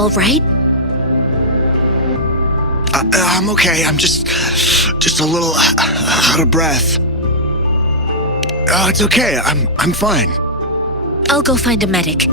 all right? I'm okay. I'm just a little out of breath. It's okay. I'm fine. I'll go find a medic.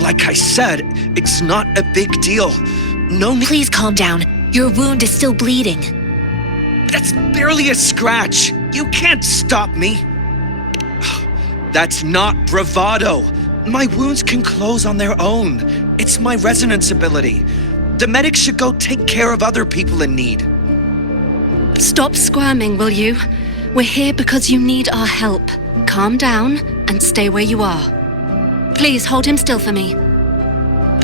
Like I said, it's not a big deal. No need. Please calm down. Your wound is still bleeding. That's barely a scratch. You can't stop me. That's not bravado. My wounds can close on their own. It's my resonance ability. The medics should go take care of other people in need. Stop squirming, will you? We're here because you need our help. Calm down and stay where you are. Please hold him still for me.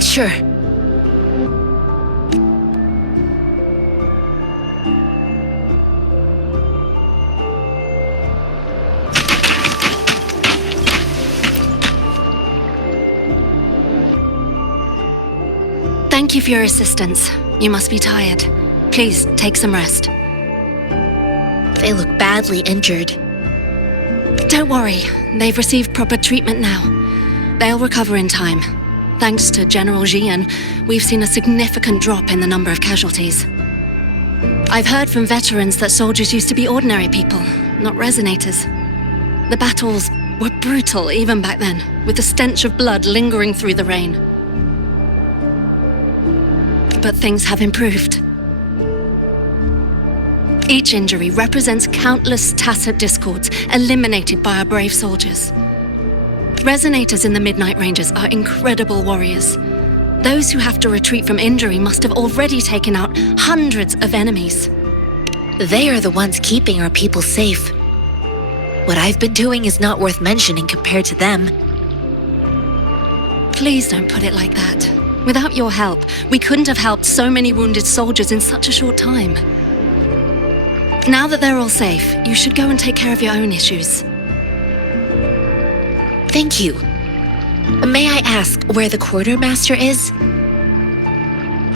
Sure. Thank you for your assistance. You must be tired. Please, take some rest. They look badly injured. Don't worry, they've received proper treatment now. They'll recover in time. Thanks to General Jiyan, we've seen a significant drop in the number of casualties. I've heard from veterans that soldiers used to be ordinary people, not resonators. The battles were brutal even back then, with the stench of blood lingering through the rain. But things have improved. Each injury represents countless tacit discords eliminated by our brave soldiers. Resonators in the Midnight Rangers are incredible warriors. Those who have to retreat from injury must have already taken out hundreds of enemies. They are the ones keeping our people safe. What I've been doing is not worth mentioning compared to them. Please don't put it like that. Without your help, we couldn't have helped so many wounded soldiers in such a short time. Now that they're all safe, you should go and take care of your own issues. Thank you. May I ask where the quartermaster is?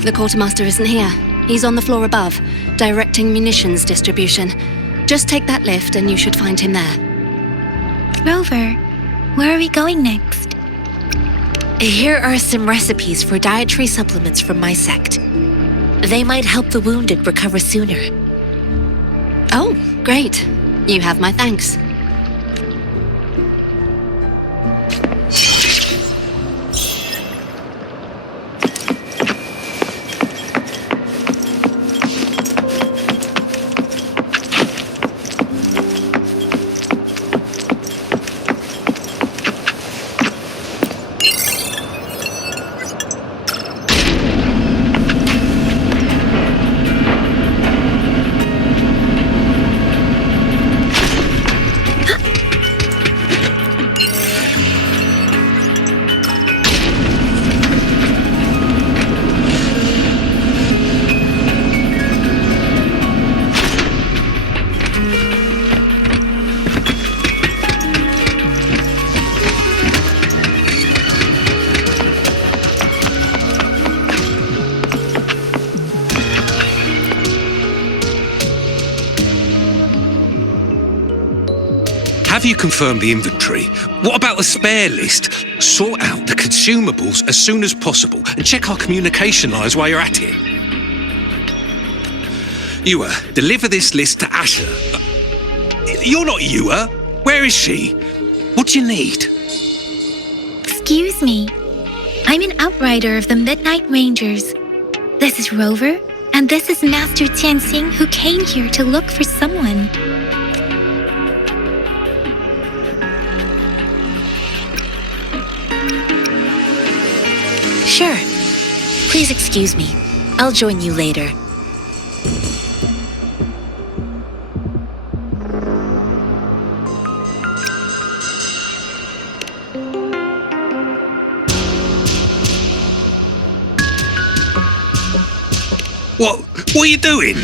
The quartermaster isn't here. He's on the floor above, directing munitions distribution. Just take that lift and you should find him there. Rover, where are we going next? Here are some recipes for dietary supplements from my sect. They might help the wounded recover sooner. Oh, great. You have my thanks. Have you confirmed the inventory? What about the spare list? Sort out the consumables as soon as possible and check our communication lines while you're at it. WuWa, deliver this list to Asher. You're not WuWa. Where is she? What do you need? Excuse me. I'm an outrider of the Midnight Rangers. This is Rover, and this is Master Tianxing, who came here to look for someone. Sure. Please excuse me. I'll join you later. What are you doing?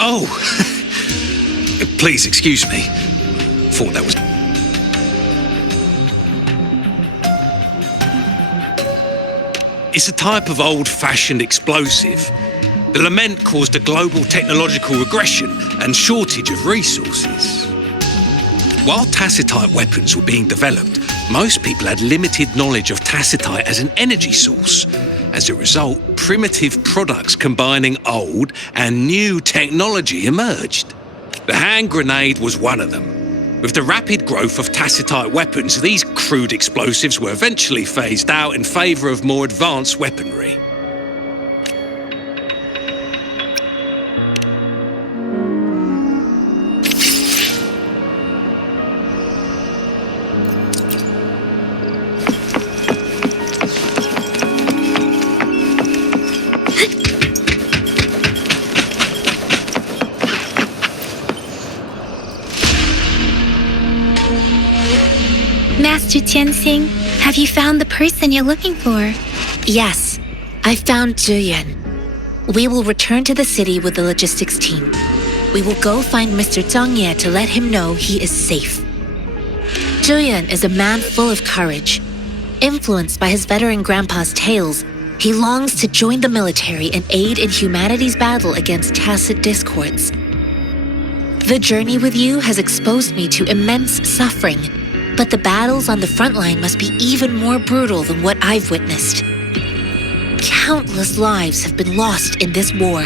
Oh, please excuse me. Thought that was... It's a type of old-fashioned explosive. The lament caused a global technological regression and shortage of resources. While tacitite weapons were being developed, most people had limited knowledge of tacitite as an energy source. As a result, primitive products combining old and new technology emerged. The hand grenade was one of them. With the rapid growth of tacitite weapons, these crude explosives were eventually phased out in favor of more advanced weaponry. Master Tianxing, have you found the person you're looking for? Yes, I found Jiyan. We will return to the city with the logistics team. We will go find Mr. Zhang Ye to let him know he is safe. Jiyan is a man full of courage. Influenced by his veteran grandpa's tales, he longs to join the military and aid in humanity's battle against tacit discords. The journey with you has exposed me to immense suffering, but the battles on the front line must be even more brutal than what I've witnessed. Countless lives have been lost in this war.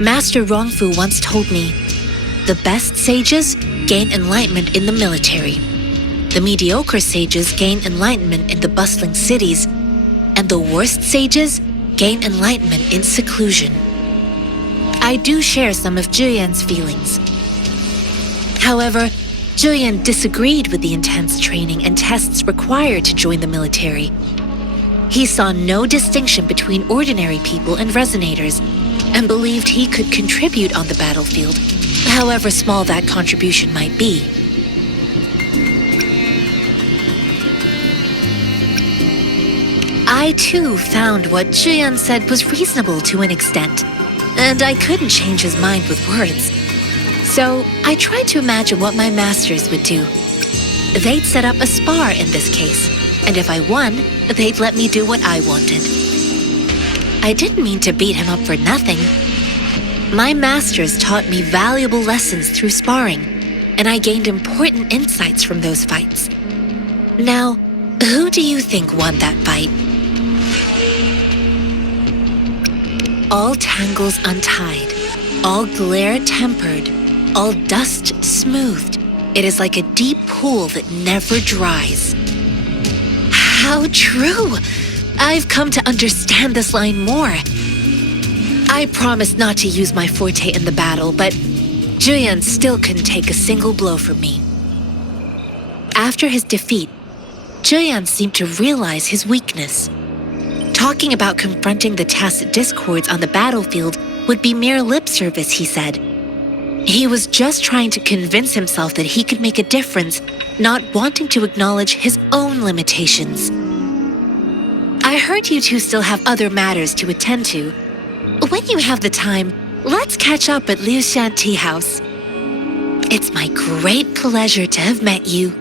Master Rongfu once told me, the best sages gain enlightenment in the military. The mediocre sages gain enlightenment in the bustling cities, and the worst sages gain enlightenment in seclusion. I do share some of Jiyan's feelings. However, Jiyan disagreed with the intense training and tests required to join the military. He saw no distinction between ordinary people and resonators, and believed he could contribute on the battlefield, however small that contribution might be. I too found what Jiyan said was reasonable to an extent, and I couldn't change his mind with words. So I tried to imagine what my masters would do. They'd set up a spar in this case, and if I won, they'd let me do what I wanted. I didn't mean to beat him up for nothing. My masters taught me valuable lessons through sparring, and I gained important insights from those fights. Now, who do you think won that fight? All tangles untied, all glare tempered, all dust smoothed. It is like a deep pool that never dries. How true! I've come to understand this line more. I promised not to use my forte in the battle, but Jiyan still couldn't take a single blow from me. After his defeat, Jiyan seemed to realize his weakness. Talking about confronting the tacit discords on the battlefield would be mere lip service, he said. He was just trying to convince himself that he could make a difference, not wanting to acknowledge his own limitations. I heard you two still have other matters to attend to. When you have the time, let's catch up at Liu Shan Tea House. It's my great pleasure to have met you.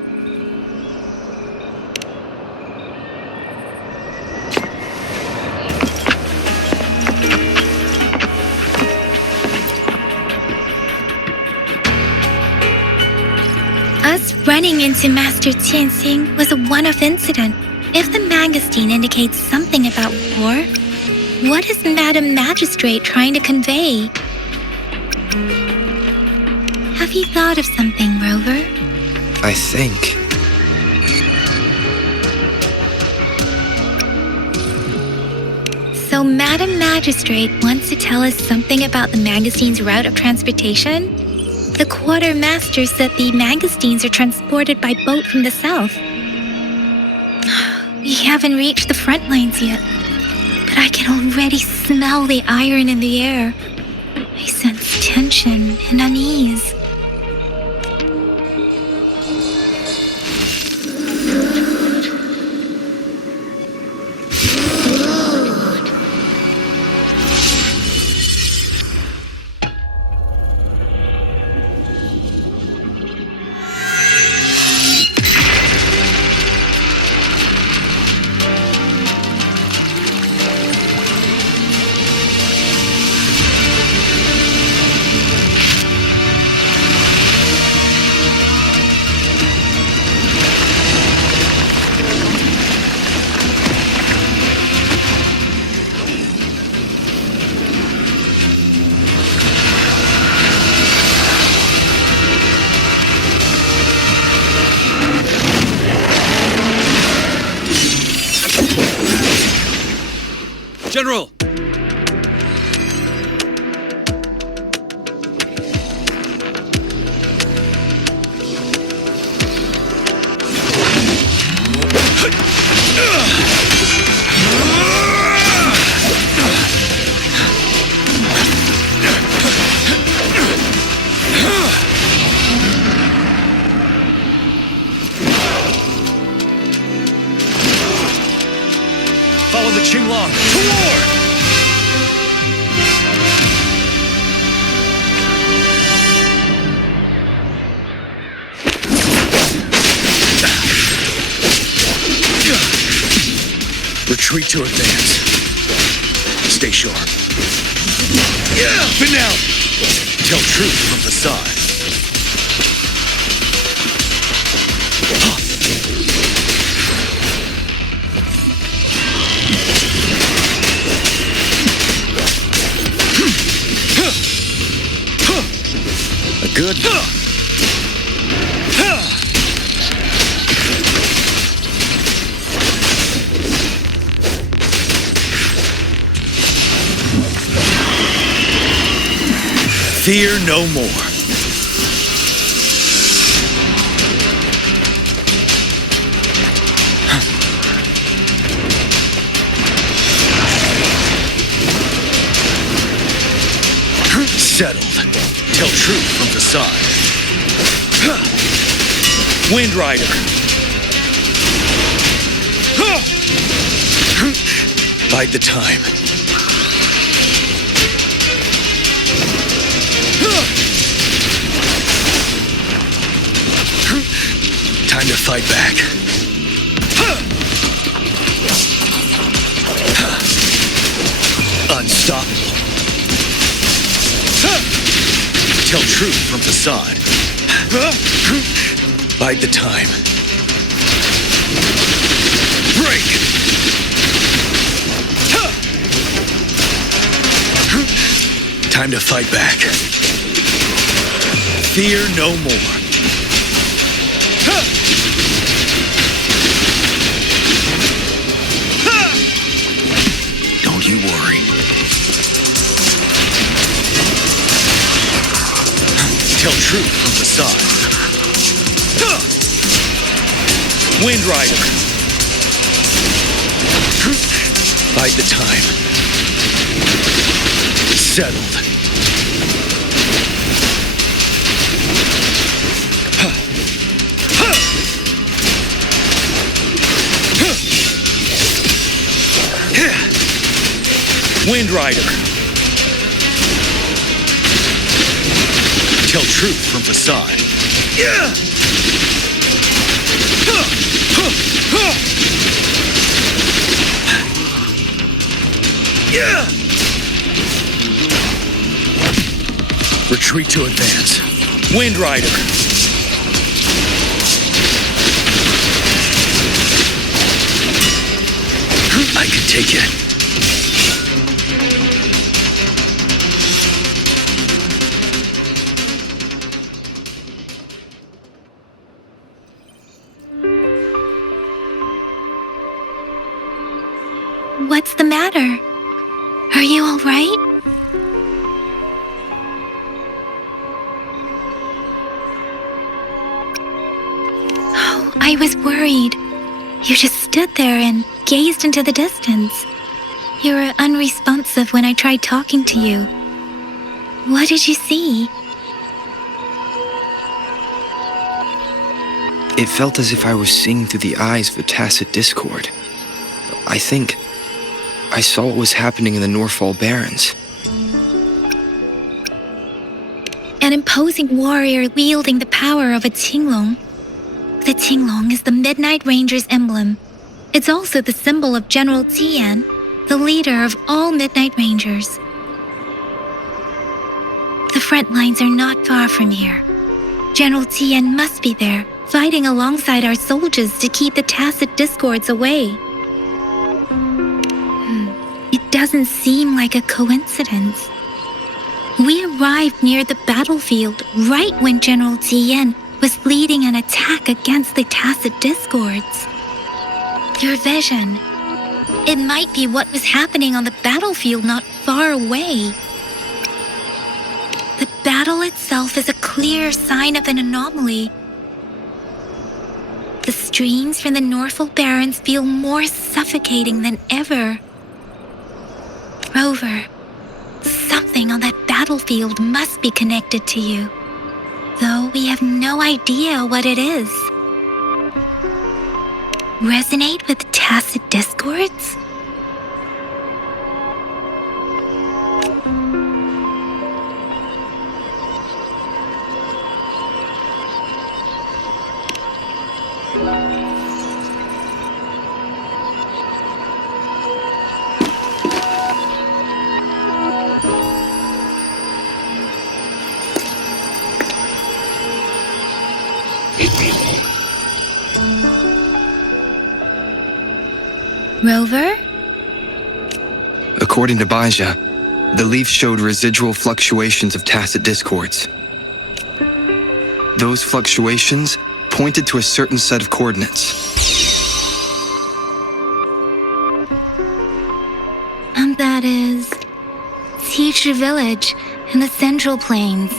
Us running into Master Tianxing was a one-off incident. If the magazine indicates something about war, what is Madam Magistrate trying to convey? Have you thought of something, Rover? I think. So Madam Magistrate wants to tell us something about the magazine's route of transportation? The quartermaster said the magazines are transported by boat from the south. We haven't reached the front lines yet, but I can already smell the iron in the air. I sense tension and unease. the Qinglong! To war! Retreat to advance. Stay sharp. But now! Tell truth from facade. A good... Fear no more. Settled. Tell truth from facade. Wind Rider. Bide the time. Time to fight back. Unstoppable. Tell truth from facade. Bide the time. Break! Time to fight back. Fear no more. Don't you worry. Tell truth from facade. Wind Rider. Bide the time. Settled. Wind Rider. Tell truth from facade. Retreat to advance. Wind Rider. I can take it. What's the matter? Are you all right? Oh, I was worried. You just stood there and gazed into the distance. You were unresponsive when I tried talking to you. What did you see? It felt as if I was seeing through the eyes of a tacit discord. I think I saw what was happening in the Norfall Barrens. An imposing warrior wielding the power of a Qinglong. The Qinglong is the Midnight Ranger's emblem. It's also the symbol of General Jiyan, the leader of all Midnight Rangers. The front lines are not far from here. General Jiyan must be there, fighting alongside our soldiers to keep the tacit discords away. It doesn't seem like a coincidence. We arrived near the battlefield right when General Jiyan was leading an attack against the tacit discords. Your vision. It might be what was happening on the battlefield not far away. The battle itself is a clear sign of an anomaly. The streams from the Norfall Barrens feel more suffocating than ever. Rover, something on that battlefield must be connected to you, though we have no idea what it is. Resonate with tacit discords? Rover? According to Baja, the leaf showed residual fluctuations of tacit discords. Those fluctuations pointed to a certain set of coordinates. And that is Teacher Village in the Central Plains.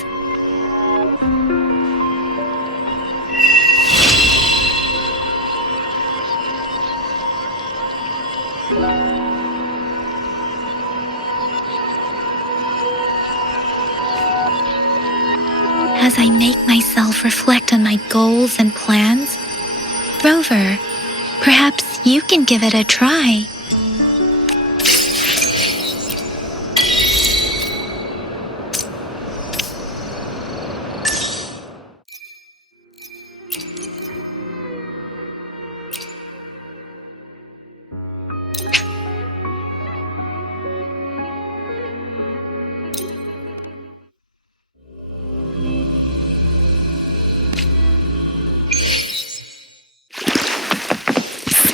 As I make myself reflect on my goals and plans, Rover, perhaps you can give it a try.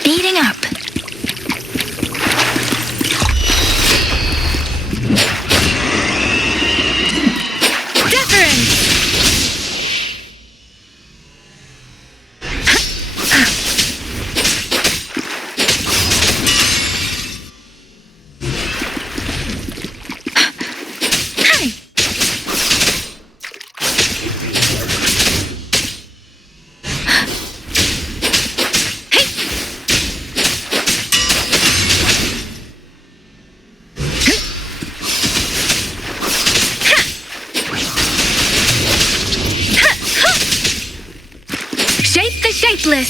Speeding up. Deference! Shape the shapeless.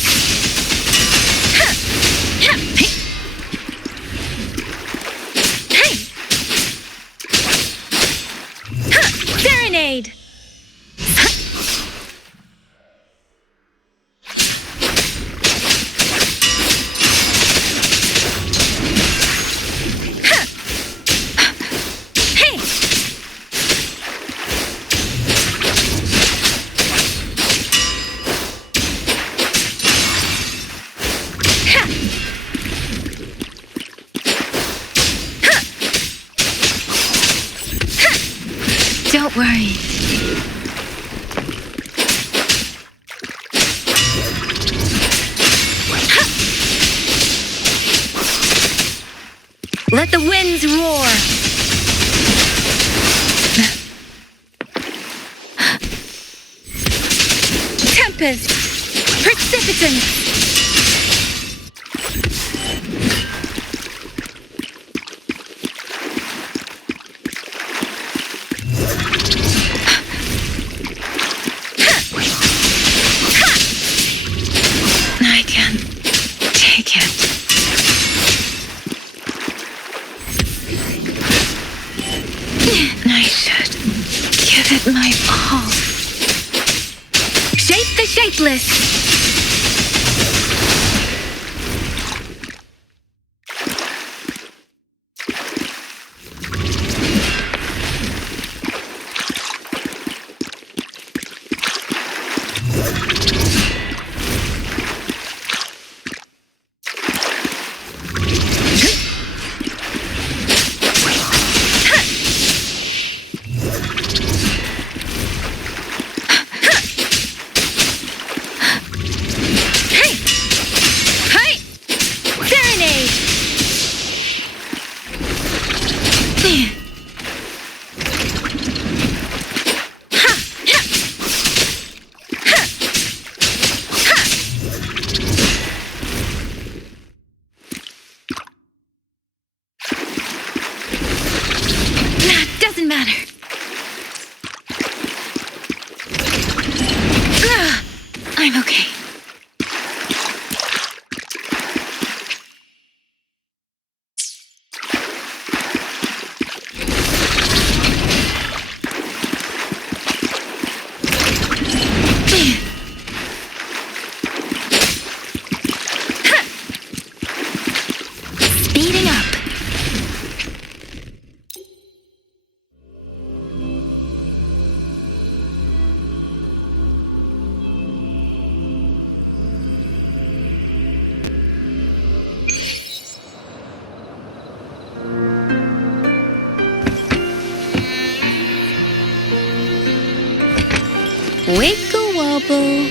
Serenade. Don't worry. Let the winds roar. Tempest. Precipitance. I can't take it. I should give it my all. Shape the shapeless. possible.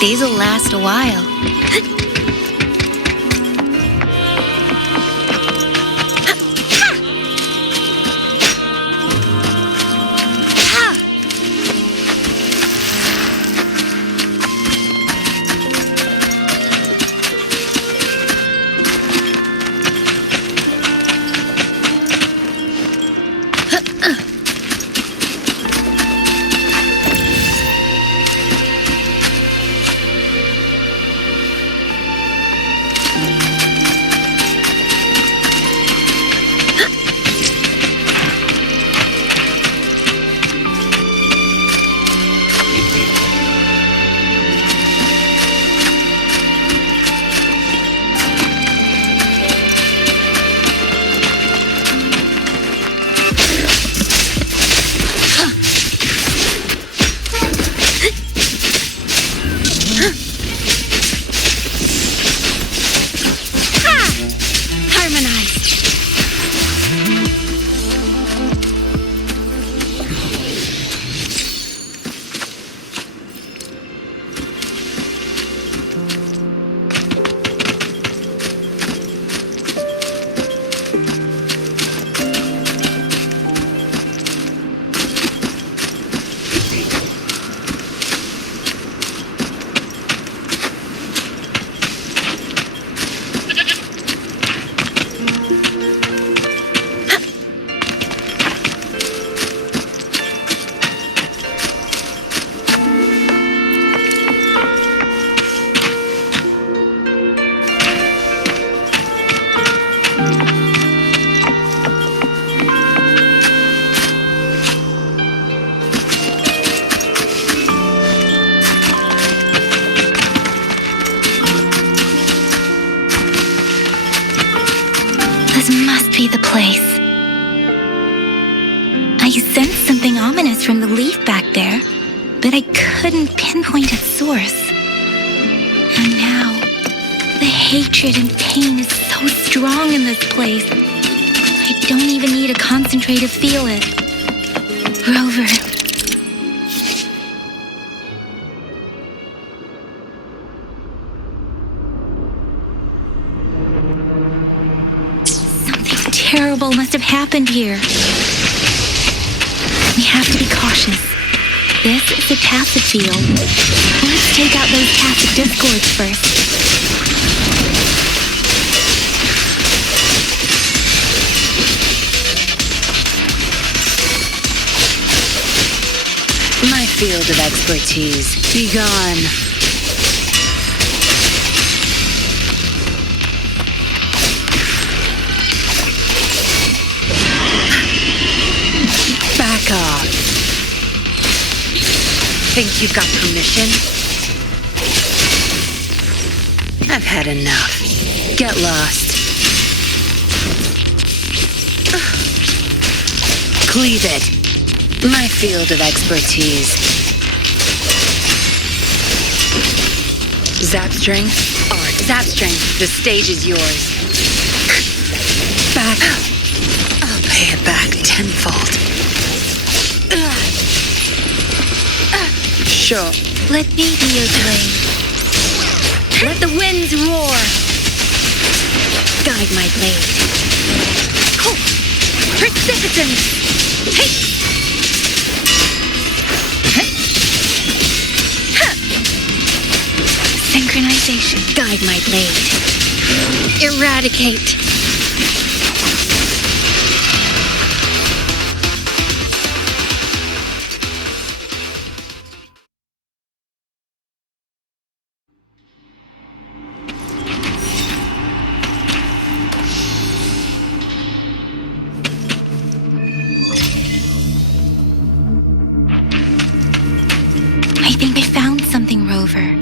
These'll last a while. The place. I sensed something ominous from the leaf back there, but I couldn't pinpoint its source. And now, the hatred and pain is so strong in this place. I don't even need to concentrate to feel it. Rover. Terrible must have happened here. We have to be cautious. This is a tacit field. Let's take out those tacit discords first. My field of expertise. Be gone. Back off. Think you've got permission? I've had enough. Get lost. Cleave it. My field of expertise. Zapstring? Art. Zapstring, the stage is yours. Back up. I'll pay it back tenfold. Sure. Let me be your blade. Let the winds roar. Guide my blade. Oh, precipitance. Hey. Synchronized Neutralization. Guide my blade. Eradicate. I think I found something, Rover.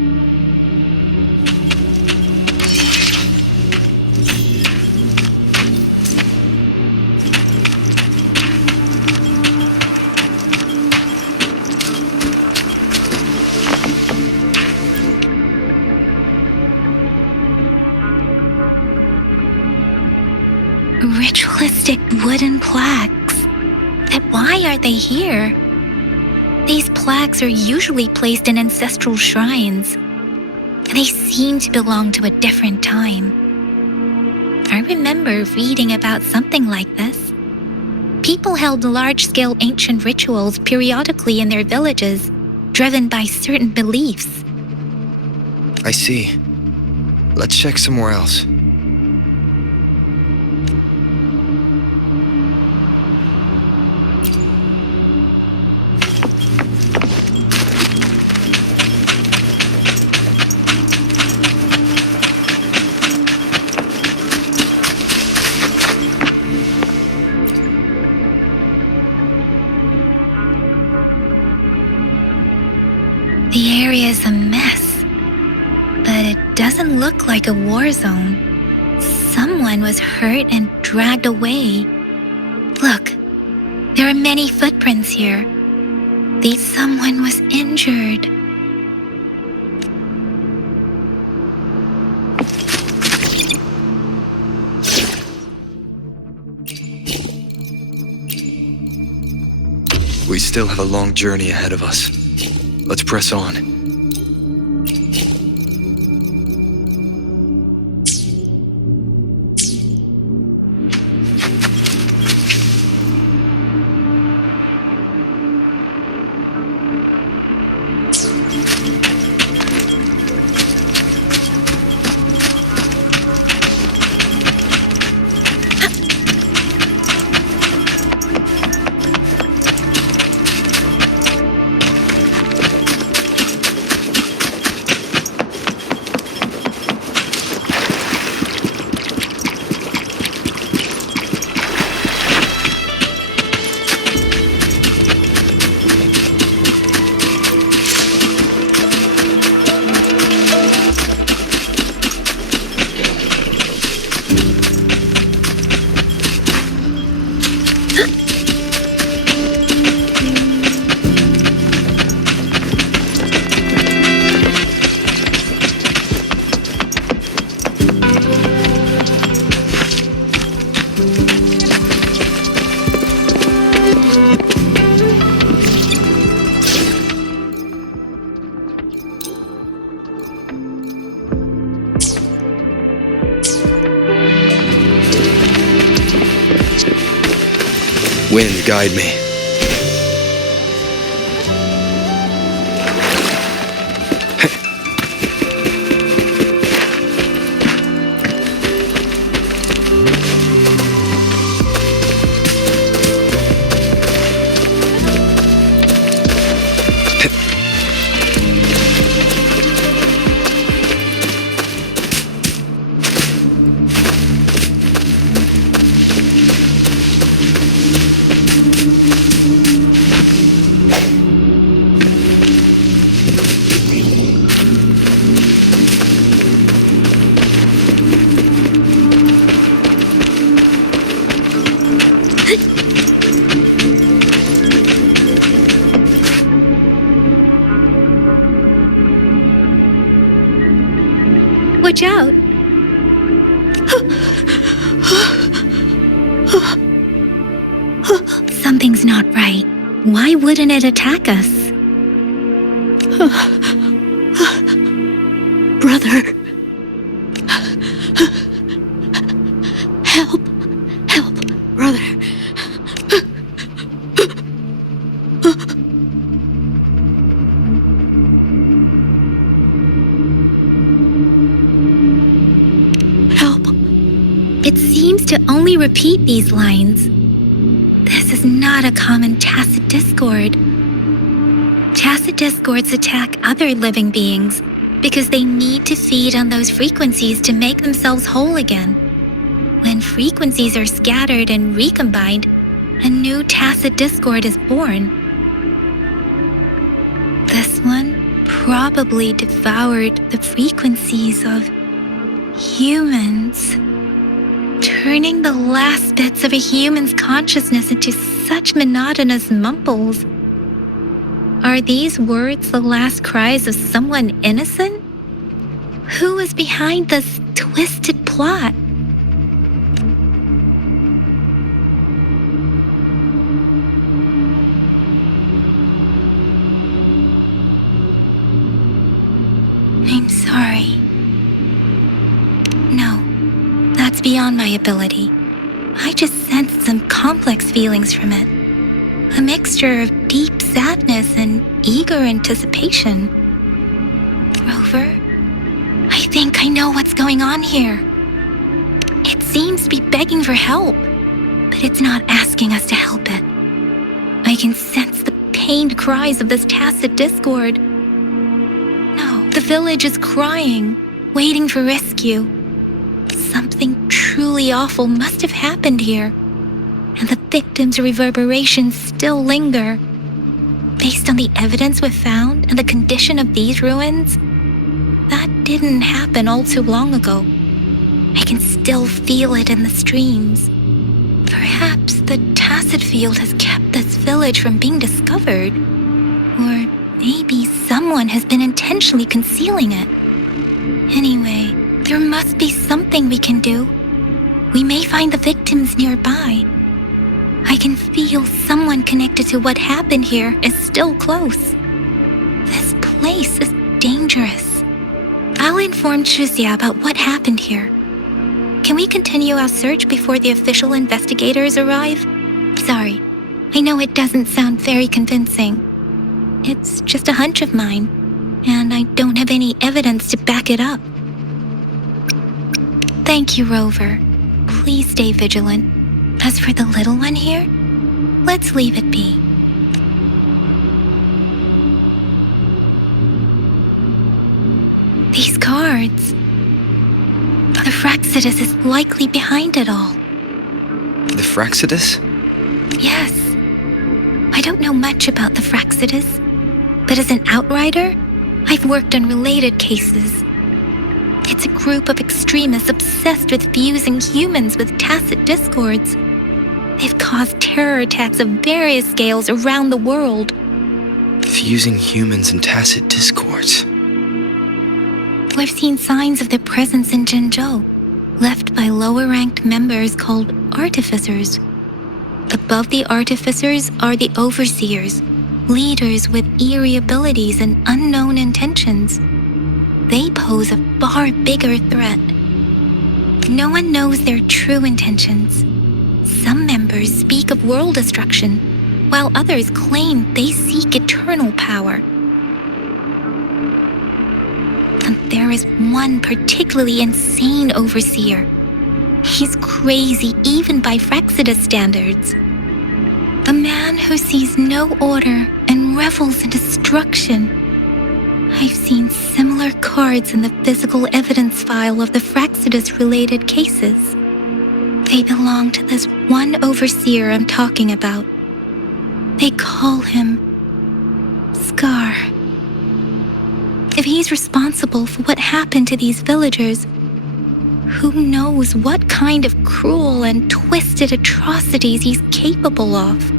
Ritualistic wooden plaques. But why are they here? These plaques are usually placed in ancestral shrines. They seem to belong to a different time. I remember reading about something like this. People held large-scale ancient rituals periodically in their villages, driven by certain beliefs. I see. Let's check somewhere else. The area is a mess, but it doesn't look like a war zone. Someone was hurt and dragged away. Look, there are many footprints here. Someone was injured. We still have a long journey ahead of us. Let's press on. Wind, guide me. Watch out! Something's not right. Why wouldn't it attack us? Brother. Help. Help, brother. only repeat these lines. This is not a common tacit discord. Tacit discords attack other living beings because they need to feed on those frequencies to make themselves whole again. When frequencies are scattered and recombined, a new tacit discord is born. This one probably devoured the frequencies of humans, turning the last bits of a human's consciousness into such monotonous mumbles. Are these words the last cries of someone innocent? Who is behind this twisted plot? I'm sorry. No, that's beyond my ability. I just sensed some complex feelings from it. A mixture of deep sadness and eager anticipation. Rover, I think I know what's going on here. It seems to be begging for help, but it's not asking us to help it. I can sense the pained cries of this tacit discord. No, the village is crying, waiting for rescue. Something truly awful must have happened here, and the victims' reverberations still linger. Based on the evidence we've found and the condition of these ruins, that didn't happen all too long ago. I can still feel it in the streams. Perhaps the tacit field has kept this village from being discovered. Or maybe someone has been intentionally concealing it. Anyway, there must be something we can do. We may find the victims nearby. I can feel someone connected to what happened here is still close. This place is dangerous. I'll inform Jiyan about what happened here. Can we continue our search before the official investigators arrive? Sorry, I know it doesn't sound very convincing. It's just a hunch of mine, and I don't have any evidence to back it up. Thank you, Rover. Please stay vigilant. As for the little one here, let's leave it be. These cards. The Fraxidus is likely behind it all. The Fraxidus? Yes. I don't know much about the Fraxidus, but as an outrider, I've worked on related cases. It's a group of extremists obsessed with fusing humans with tacit discords. They've caused terror attacks of various scales around the world. Fusing humans and tacit discords. We've seen signs of their presence in Jinzhou, left by lower-ranked members called artificers. Above the artificers are the overseers, leaders with eerie abilities and unknown intentions. They pose a far bigger threat. No one knows their true intentions. Some members speak of world destruction, while others claim they seek eternal power. And there is one particularly insane overseer. He's crazy even by Fraxidus standards. A man who sees no order and revels in destruction. I've seen similar cards in the physical evidence file of the Fraxidus-related cases. They belong to this one overseer I'm talking about. They call him Scar. If he's responsible for what happened to these villagers, who knows what kind of cruel and twisted atrocities he's capable of?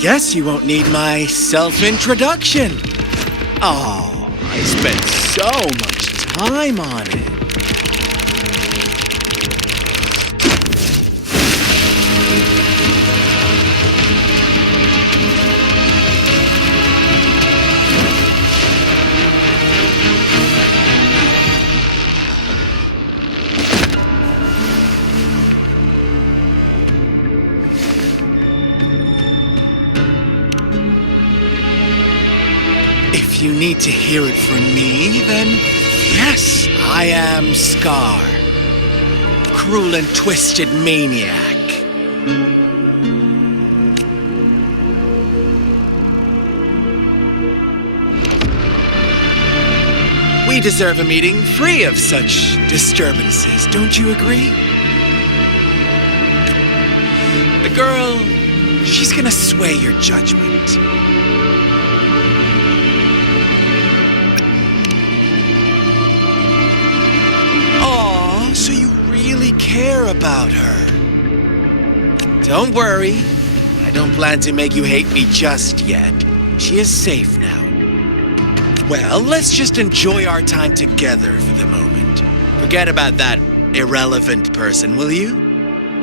Guess you won't need my self-introduction. Oh, I spent so much time on it. If you need to hear it from me, then yes, I am Scar. Cruel and twisted maniac. We deserve a meeting free of such disturbances, don't you agree? The girl, she's gonna sway your judgment. Aw, so you really care about her. Don't worry, I don't plan to make you hate me just yet. She is safe now. Well, let's just enjoy our time together for the moment. Forget about that irrelevant person, will you?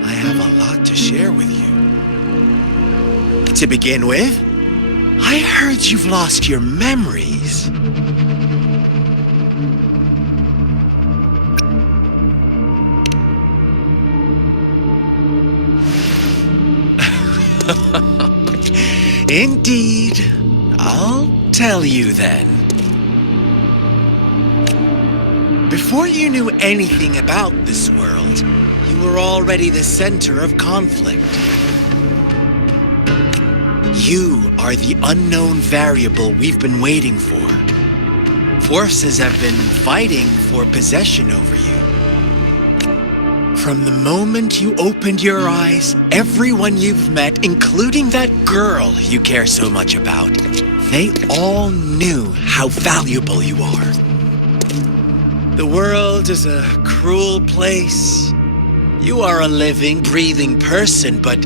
I have a lot to share with you. To begin with, I heard you've lost your memories. Indeed. I'll tell you then. Before you knew anything about this world, you were already the center of conflict. You are the unknown variable we've been waiting for. Forces have been fighting for possession over you. From the moment you opened your eyes, everyone you've met, including that girl you care so much about, they all knew how valuable you are. The world is a cruel place. You are a living, breathing person, but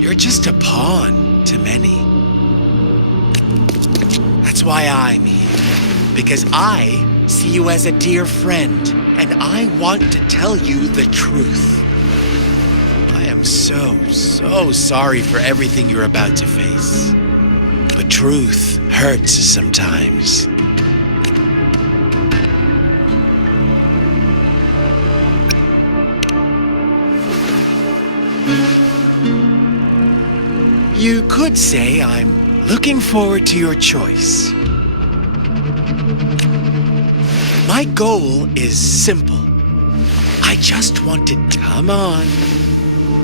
you're just a pawn to many. That's why I'm here, because I see you as a dear friend, and I want to tell you the truth. I am so sorry for everything you're about to face. But truth hurts sometimes. You could say I'm looking forward to your choice. My goal is simple. I just want to come on,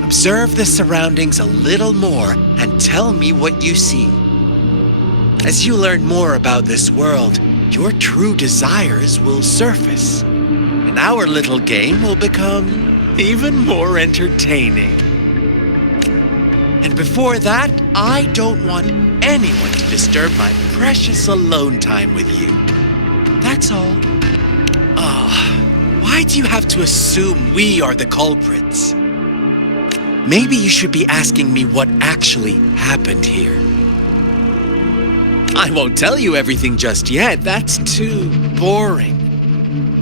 observe the surroundings a little more, and tell me what you see. As you learn more about this world, your true desires will surface, and our little game will become even more entertaining. And before that, I don't want anyone to disturb my precious alone time with you. That's all. Why do you have to assume we are the culprits? Maybe you should be asking me what actually happened here. I won't tell you everything just yet. That's too boring.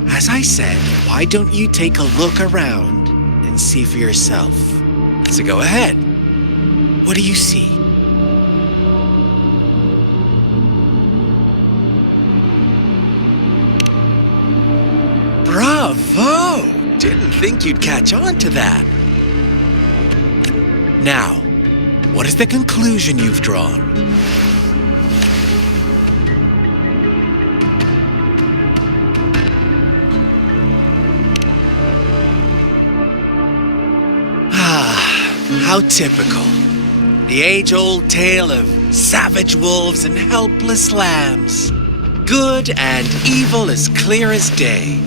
As I said, why don't you take a look around and see for yourself? So go ahead. What do you see? Bravo! Didn't think you'd catch on to that. Now, what is the conclusion you've drawn? How typical. The age-old tale of savage wolves and helpless lambs. Good and evil as clear as day.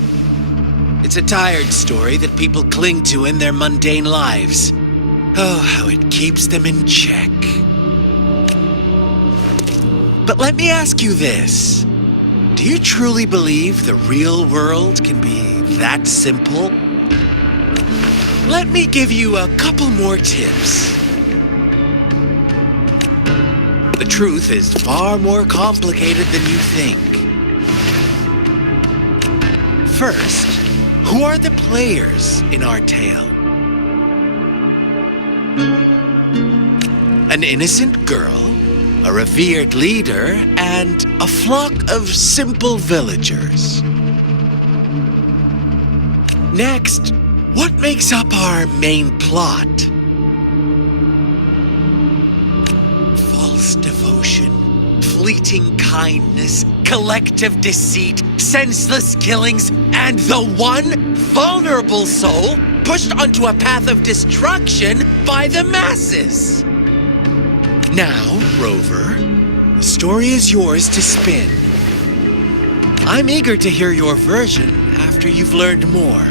It's a tired story that people cling to in their mundane lives. Oh, how it keeps them in check. But let me ask you this. Do you truly believe the real world can be that simple? Let me give you a couple more tips. The truth is far more complicated than you think. First, who are the players in our tale? An innocent girl, a revered leader, and a flock of simple villagers. Next, what makes up our main plot? False devotion, fleeting kindness, collective deceit, senseless killings, and the one vulnerable soul pushed onto a path of destruction by the masses. Now, Rover, the story is yours to spin. I'm eager to hear your version after you've learned more.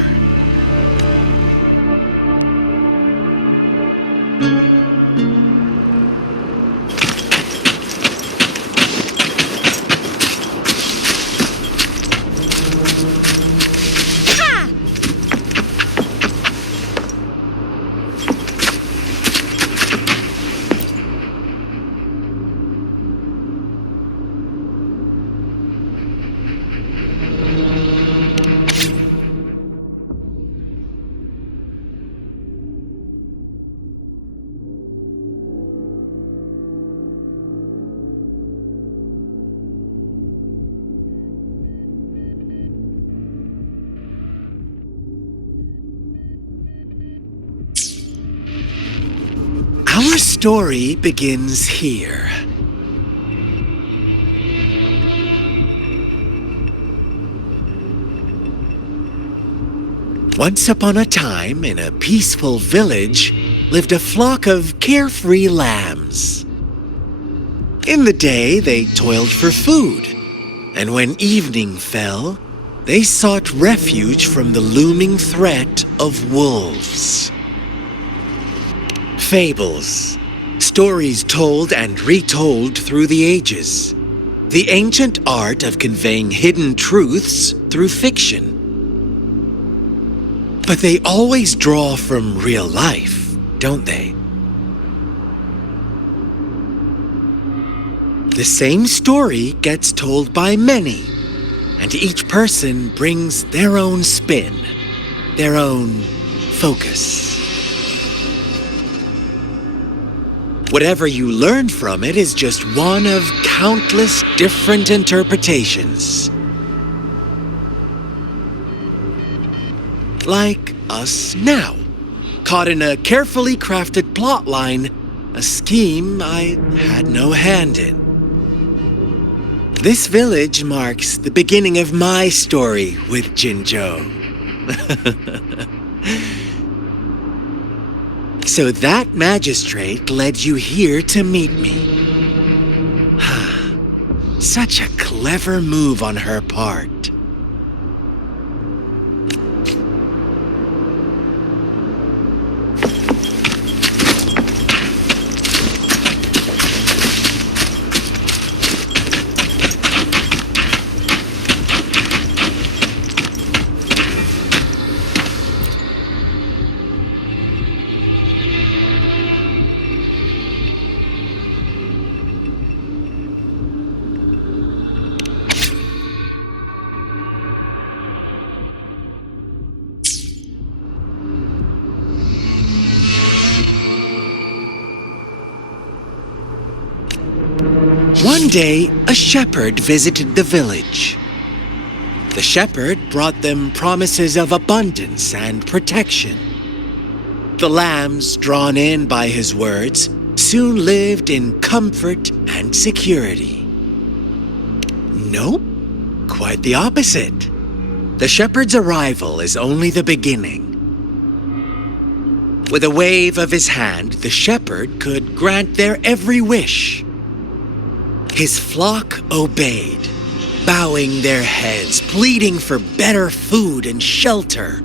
Our story begins here. Once upon a time, in a peaceful village, lived a flock of carefree lambs. In the day, they toiled for food, and when evening fell, they sought refuge from the looming threat of wolves. Fables, stories told and retold through the ages. The ancient art of conveying hidden truths through fiction. But they always draw from real life, don't they? The same story gets told by many, and each person brings their own spin, their own focus. Whatever you learn from it is just one of countless different interpretations. Like us now, caught in a carefully crafted plotline, a scheme I had no hand in. This village marks the beginning of my story with Jinzhou. So that magistrate led you here to meet me. Such a clever move on her part. One day, a shepherd visited the village. The shepherd brought them promises of abundance and protection. The lambs, drawn in by his words, soon lived in comfort and security. Nope, quite the opposite. The shepherd's arrival is only the beginning. With a wave of his hand, the shepherd could grant their every wish. His flock obeyed, bowing their heads, pleading for better food and shelter.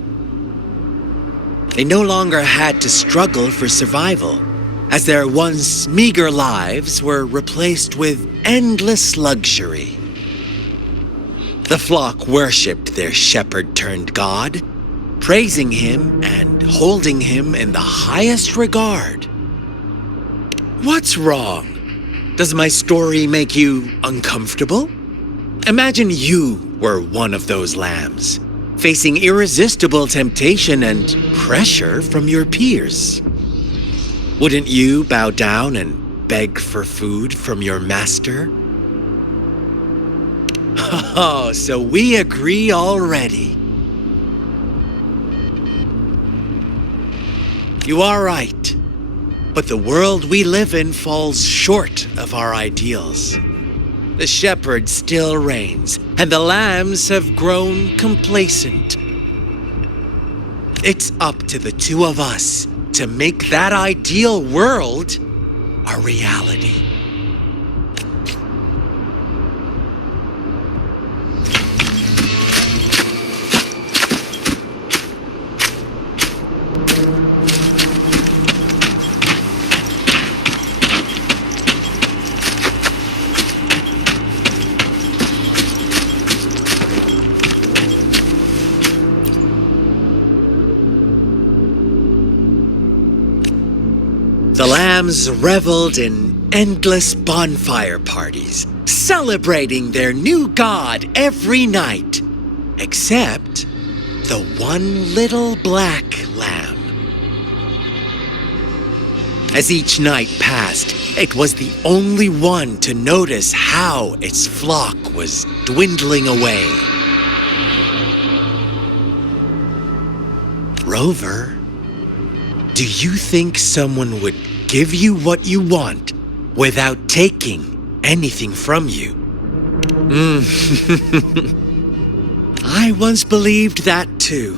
They no longer had to struggle for survival, as their once meager lives were replaced with endless luxury. The flock worshipped their shepherd-turned-god, praising him and holding him in the highest regard. What's wrong? Does my story make you uncomfortable? Imagine you were one of those lambs, facing irresistible temptation and pressure from your peers. Wouldn't you bow down and beg for food from your master? Oh, so we agree already. You are right, but the world we live in falls short of our ideals. The shepherd still reigns, and the lambs have grown complacent. It's up to the two of us to make that ideal world a reality. The lambs reveled in endless bonfire parties, celebrating their new god every night, except the one little black lamb. As each night passed, it was the only one to notice how its flock was dwindling away. Rover, do you think someone would give you what you want without taking anything from you? I once believed that too.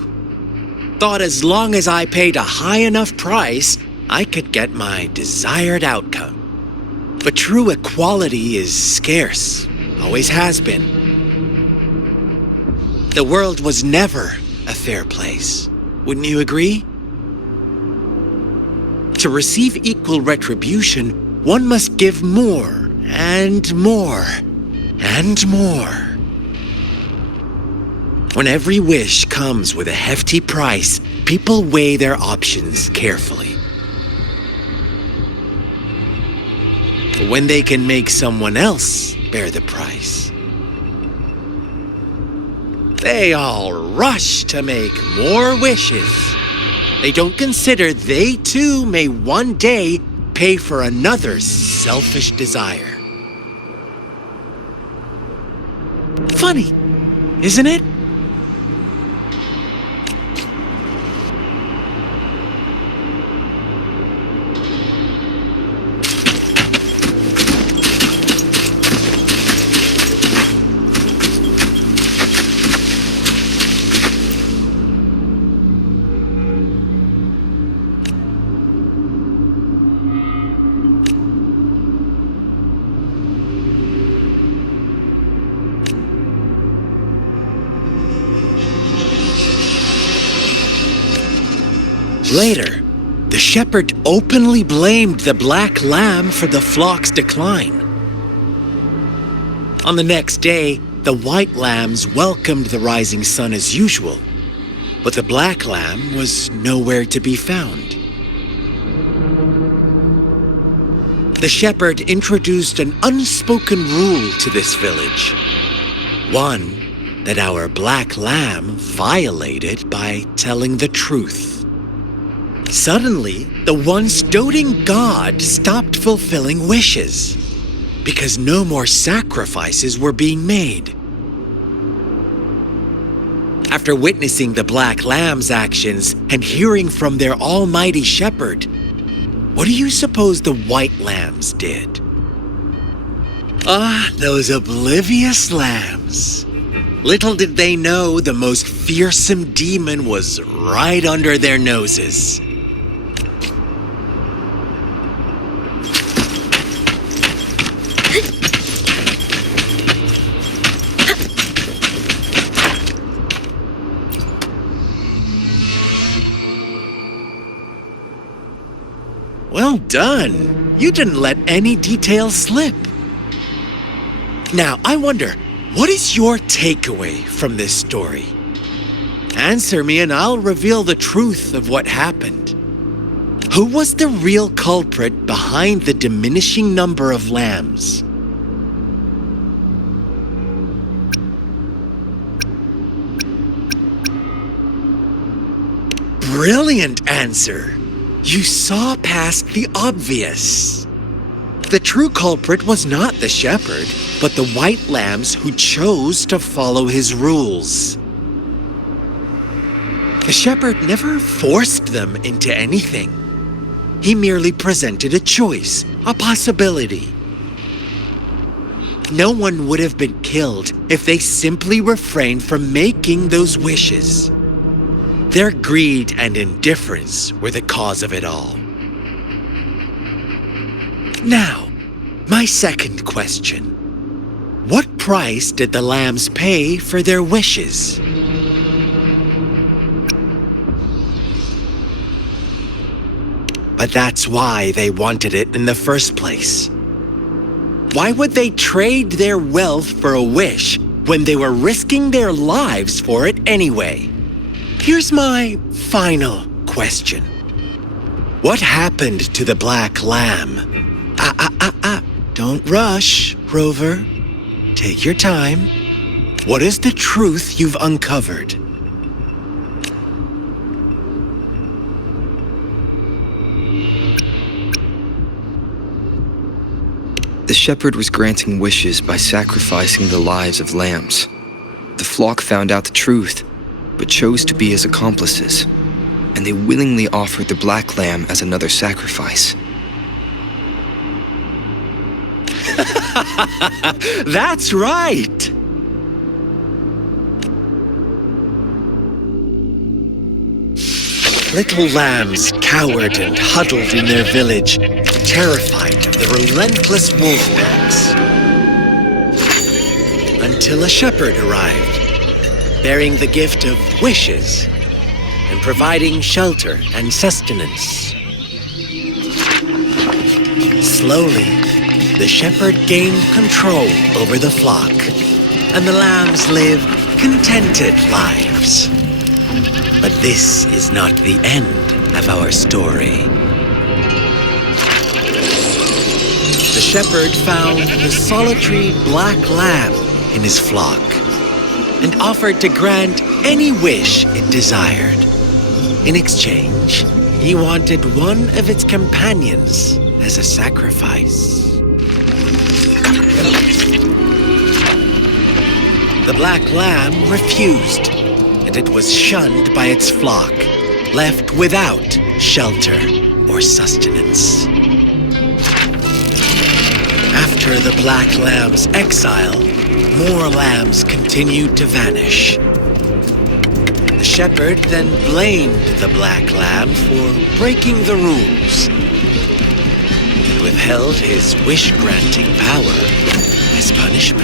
Thought as long as I paid a high enough price, I could get my desired outcome. But true equality is scarce, always has been. The world was never a fair place. Wouldn't you agree? To receive equal retribution, one must give more and more and more. When every wish comes with a hefty price, people weigh their options carefully. But when they can make someone else bear the price, they all rush to make more wishes. They don't consider they too may one day pay for another's selfish desire. Funny, isn't it? Later, the shepherd openly blamed the black lamb for the flock's decline. On the next day, the white lambs welcomed the rising sun as usual, but the black lamb was nowhere to be found. The shepherd introduced an unspoken rule to this village, one that our black lamb violated by telling the truth. Suddenly, the once doting god stopped fulfilling wishes because no more sacrifices were being made. After witnessing the black lamb's actions and hearing from their almighty shepherd, what do you suppose the white lambs did? Ah, those oblivious lambs. Little did they know the most fearsome demon was right under their noses. Well done. You didn't let any details slip. Now, I wonder, what is your takeaway from this story? Answer me and I'll reveal the truth of what happened. Who was the real culprit behind the diminishing number of lambs? Brilliant answer! You saw past the obvious. The true culprit was not the shepherd, but the white lambs who chose to follow his rules. The shepherd never forced them into anything. He merely presented a choice, a possibility. No one would have been killed if they simply refrained from making those wishes. Their greed and indifference were the cause of it all. Now, my second question. What price did the lambs pay for their wishes? But that's why they wanted it in the first place. Why would they trade their wealth for a wish when they were risking their lives for it anyway? Here's my final question. What happened to the black lamb? Don't rush, Rover. Take your time. What is the truth you've uncovered? The shepherd was granting wishes by sacrificing the lives of lambs. The flock found out the truth, but chose to be his accomplices, and they willingly offered the black lamb as another sacrifice. That's right! Little lambs cowered and huddled in their village, terrified of the relentless wolf packs. Until a shepherd arrived, bearing the gift of wishes and providing shelter and sustenance. Slowly, the shepherd gained control over the flock, and the lambs lived contented lives. But this is not the end of our story. The shepherd found the solitary black lamb in his flock and offered to grant any wish it desired. In exchange, he wanted one of its companions as a sacrifice. The black lamb refused, and it was shunned by its flock, left without shelter or sustenance. After the black lamb's exile, more lambs continued to vanish. The shepherd then blamed the black lamb for breaking the rules and withheld his wish-granting power as punishment.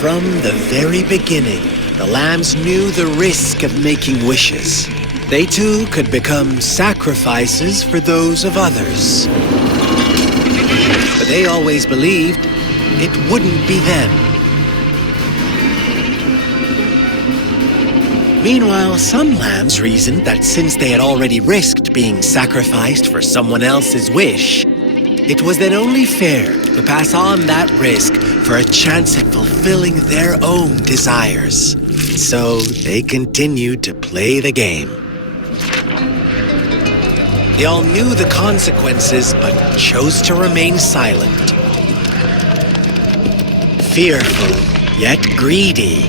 From the very beginning, the lambs knew the risk of making wishes. They too could become sacrifices for those of others. But they always believed it wouldn't be them. Meanwhile, some lambs reasoned that since they had already risked being sacrificed for someone else's wish, it was then only fair to pass on that risk for a chance at fulfilling their own desires. So they continued to play the game. They all knew the consequences, but chose to remain silent. Fearful, yet greedy,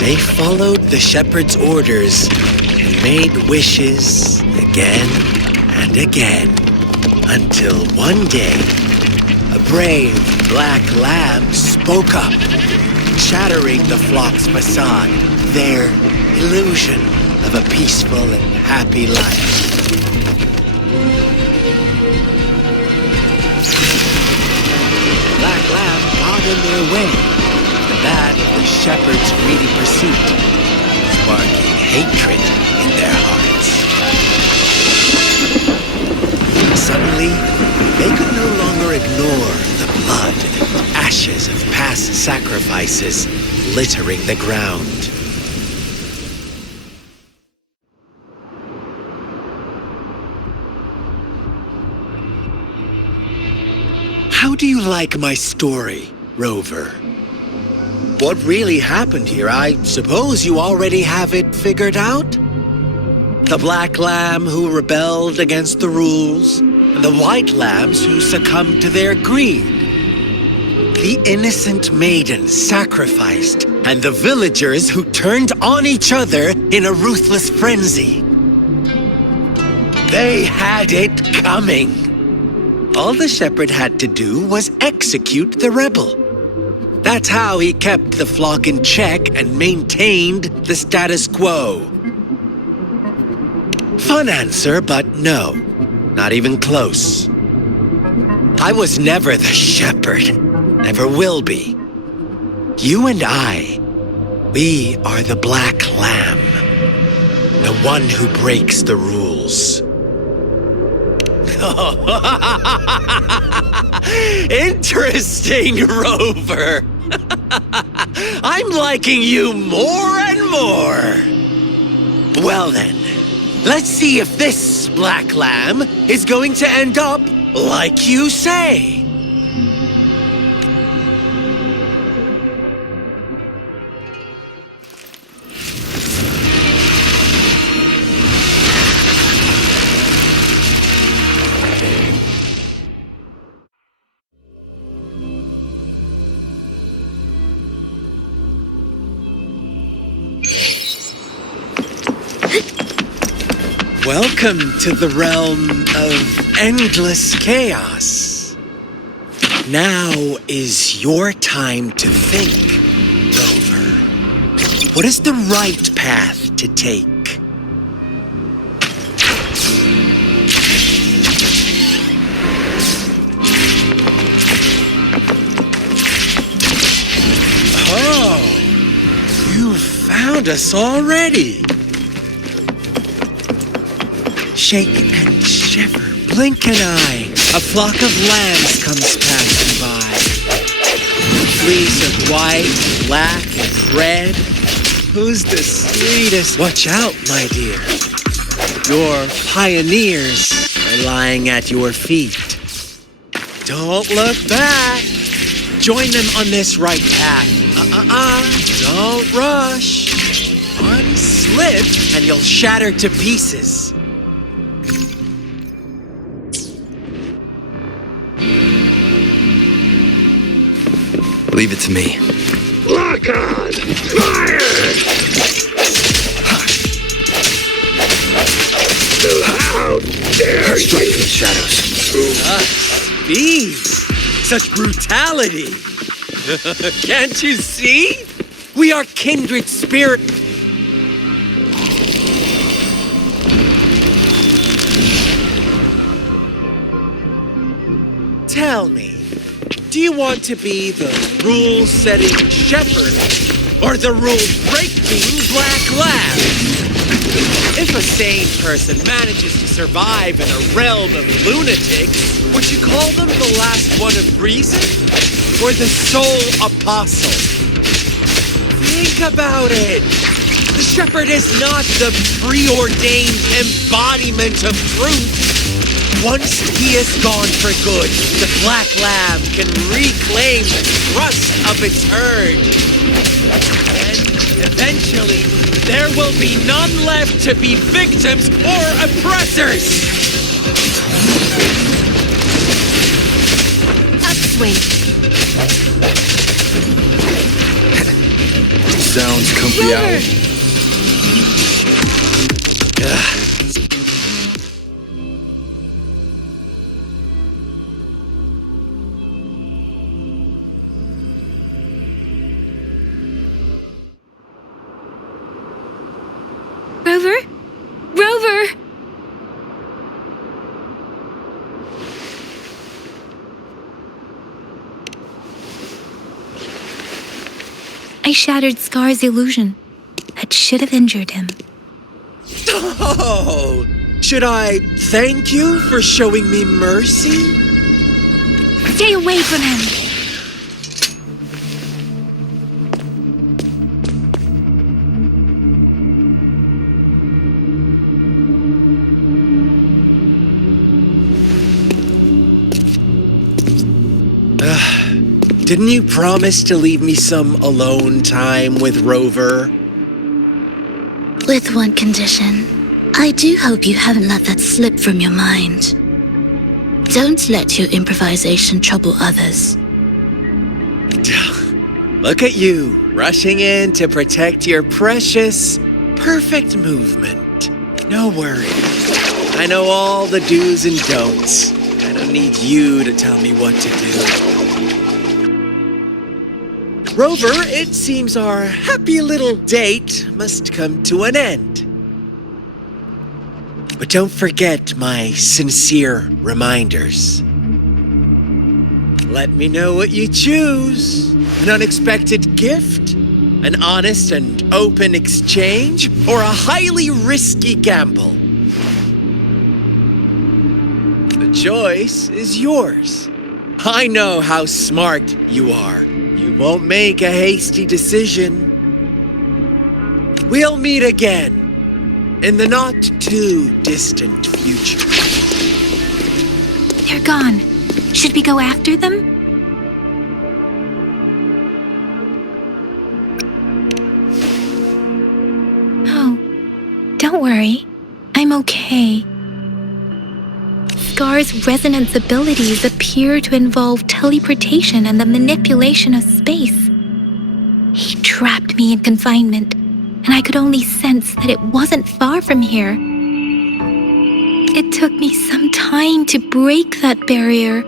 they followed the shepherd's orders and made wishes again and again, until one day, a brave black lamb spoke up, shattering the flock's facade, their illusion of a peaceful and happy life. The black lamb got in their way, and that of the shepherd's greedy pursuit, sparking hatred in their hearts. Suddenly, they could no longer ignore the blood ashes of past sacrifices littering the ground. How do you like my story, Rover? What really happened here? I suppose you already have it figured out? The black lamb who rebelled against the rules, and the white lambs who succumbed to their greed. The innocent maiden sacrificed, and the villagers who turned on each other in a ruthless frenzy. They had it coming. All the shepherd had to do was execute the rebel. That's how he kept the flock in check and maintained the status quo. Fun answer, but no, not even close. I was never the shepherd, never will be. You and I, we are the black lamb, the one who breaks the rules. Interesting, Rover. I'm liking you more and more. Well then, let's see if this black lamb is going to end up like you say. Welcome to the realm of endless chaos. Now is your time to think, Rover. What is the right path to take? Oh, you found us already. Shake and shiver, blink an eye. A flock of lambs comes passing by. Fleece of white, black, and red. Who's the sweetest? Watch out, my dear. Your pioneers are lying at your feet. Don't look back. Join them on this right path. Don't rush. One slip and you'll shatter to pieces. Leave it to me. Lock on! Fire! How dare Strike you! from the shadows. Speed! Such brutality! Can't you see? We are kindred spirit. Tell me. Do you want to be the rule-setting shepherd or the rule-breaking black lamb? If a sane person manages to survive in a realm of lunatics, would you call them the last one of reason or the sole apostle? Think about it. The shepherd is not the preordained embodiment of truth. Once he is gone for good, the black lamb can reclaim the trust of its herd. And eventually, there will be none left to be victims or oppressors. Upswing. Sounds comfy out. Rover? Rover! I shattered Scar's illusion. That should have injured him. Oh, should I thank you for showing me mercy? Stay away from him! Didn't you promise to leave me some alone time with Rover? With one condition. I do hope you haven't let that slip from your mind. Don't let your improvisation trouble others. Look at you, rushing in to protect your precious, perfect movement. No worries. I know all the do's and don'ts. I don't need you to tell me what to do. Rover, it seems our happy little date must come to an end. But don't forget my sincere reminders. Let me know what you choose. An unexpected gift? An honest and open exchange? Or a highly risky gamble? The choice is yours. I know how smart you are. You won't make a hasty decision. We'll meet again in the not-too-distant future. They're gone. Should we go after them? Oh, don't worry. I'm okay. Scar's resonance abilities appear to involve teleportation and the manipulation of space. He trapped me in confinement, and I could only sense that it wasn't far from here. It took me some time to break that barrier.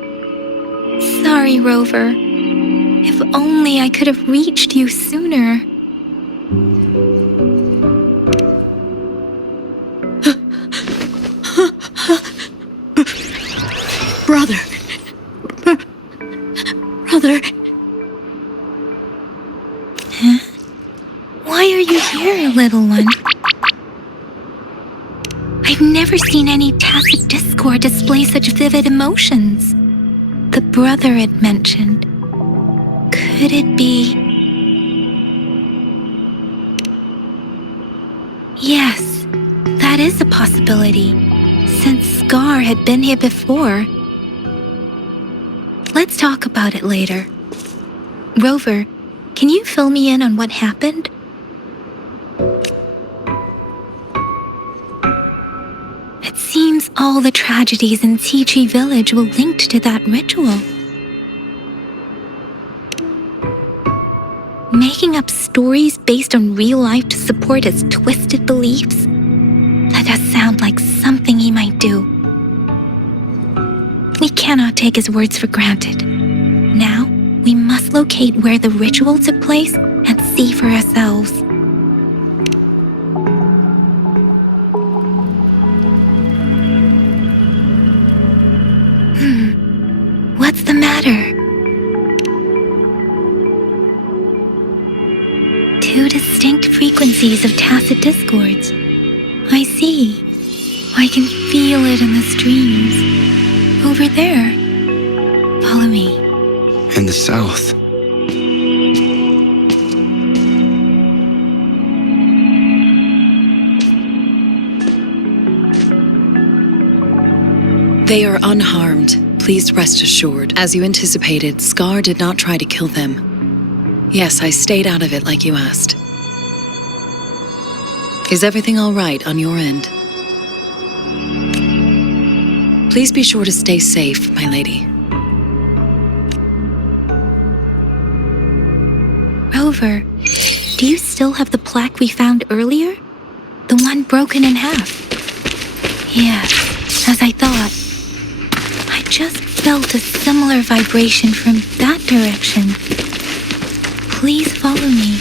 Sorry, Rover. If only I could have reached you sooner. Brother. Brother. Huh? Why are you here, little one? I've never seen any tacit discord display such vivid emotions. The brother had mentioned. Could it be? Yes, that is a possibility, since Scar had been here before. Let's talk about it later. Rover, can you fill me in on what happened? It seems all the tragedies in Tea Tree Village were linked to that ritual. Making up stories based on real life to support his twisted beliefs? That does sound like something he might do. We cannot take his words for granted. Now, we must locate where the ritual took place and see for ourselves. What's the matter? Two distinct frequencies of tacit discords. I see. I can feel it in the streams. Over there. Follow me. In the south. They are unharmed. Please rest assured. As you anticipated, Scar did not try to kill them. Yes, I stayed out of it like you asked. Is everything all right on your end? Please be sure to stay safe, my lady. Rover, do you still have the plaque we found earlier? The one broken in half? Yes, as I thought. I just felt a similar vibration from that direction. Please follow me.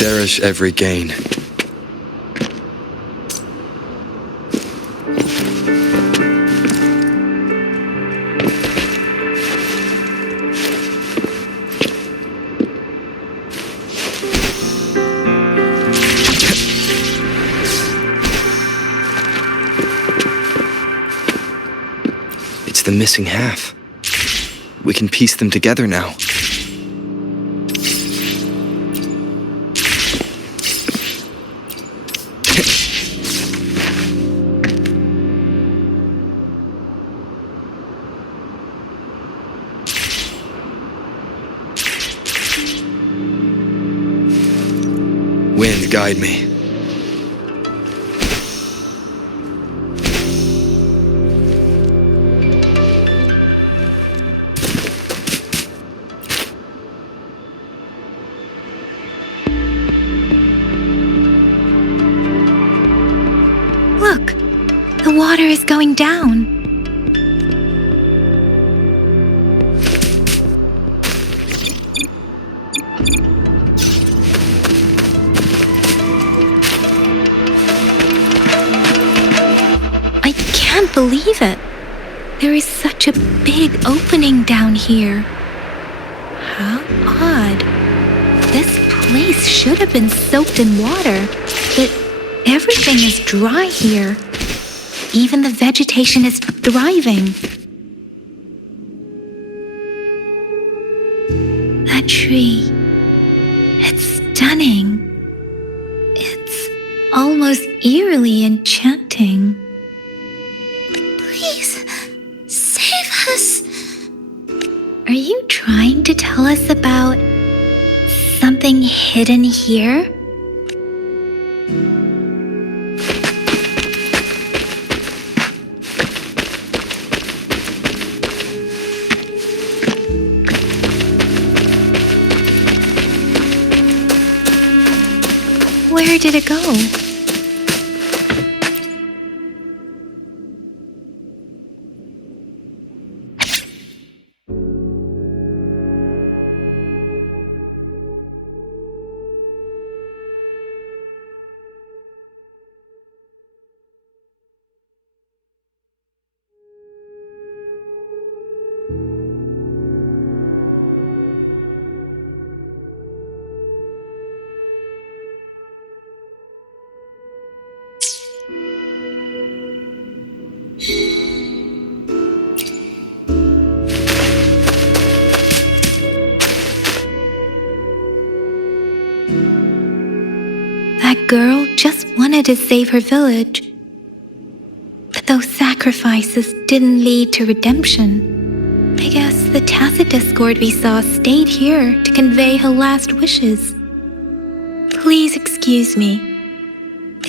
Cherish every gain. It's the missing half. We can piece them together now. Wind, guide me. Look, the water is going down. I can't believe it. There is such a big opening down here. How odd. This place should have been soaked in water, but everything is dry here. Even the vegetation is thriving. That tree, it's stunning. It's almost eerily enchanting. Please, save us. Are you trying to tell us about something hidden here? Where did it go? That girl just wanted to save her village. But those sacrifices didn't lead to redemption. I guess the tacit discord we saw stayed here to convey her last wishes. Please excuse me.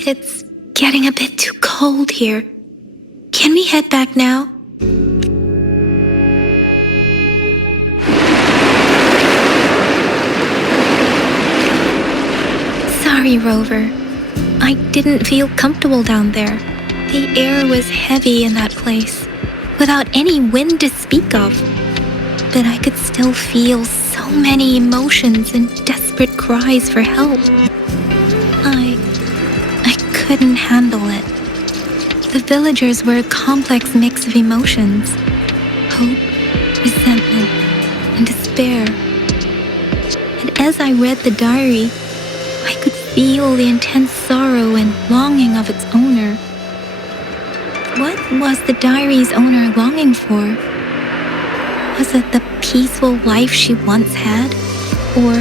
It's getting a bit too cold here. Can we head back now? Sorry, Rover. I didn't feel comfortable down there. The air was heavy in that place, without any wind to speak of. But I could still feel so many emotions and desperate cries for help. I couldn't handle it. The villagers were a complex mix of emotions: hope, resentment, and despair. And as I read the diary, I could feel the intense sorrow and longing of its owner. What was the diary's owner longing for? Was it the peaceful life she once had? Or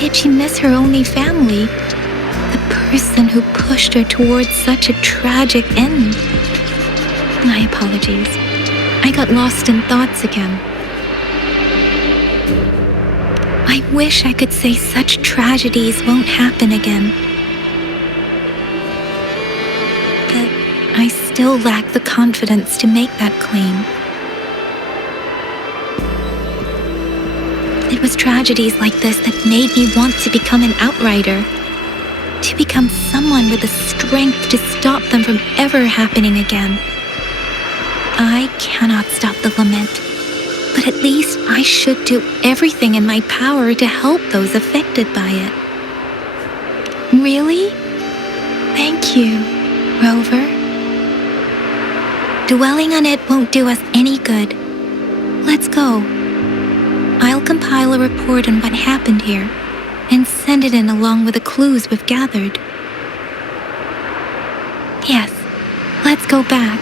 did she miss her only family? The person who pushed her towards such a tragic end? My apologies. I got lost in thoughts again. I wish I could say such tragedies won't happen again. But I still lack the confidence to make that claim. It was tragedies like this that made me want to become an outrider. To become someone with the strength to stop them from ever happening again. I cannot stop the lament, but at least I should do everything in my power to help those affected by it. Really? Thank you, Rover. Dwelling on it won't do us any good. Let's go. I'll compile a report on what happened here and send it in along with the clues we've gathered. Yes, let's go back.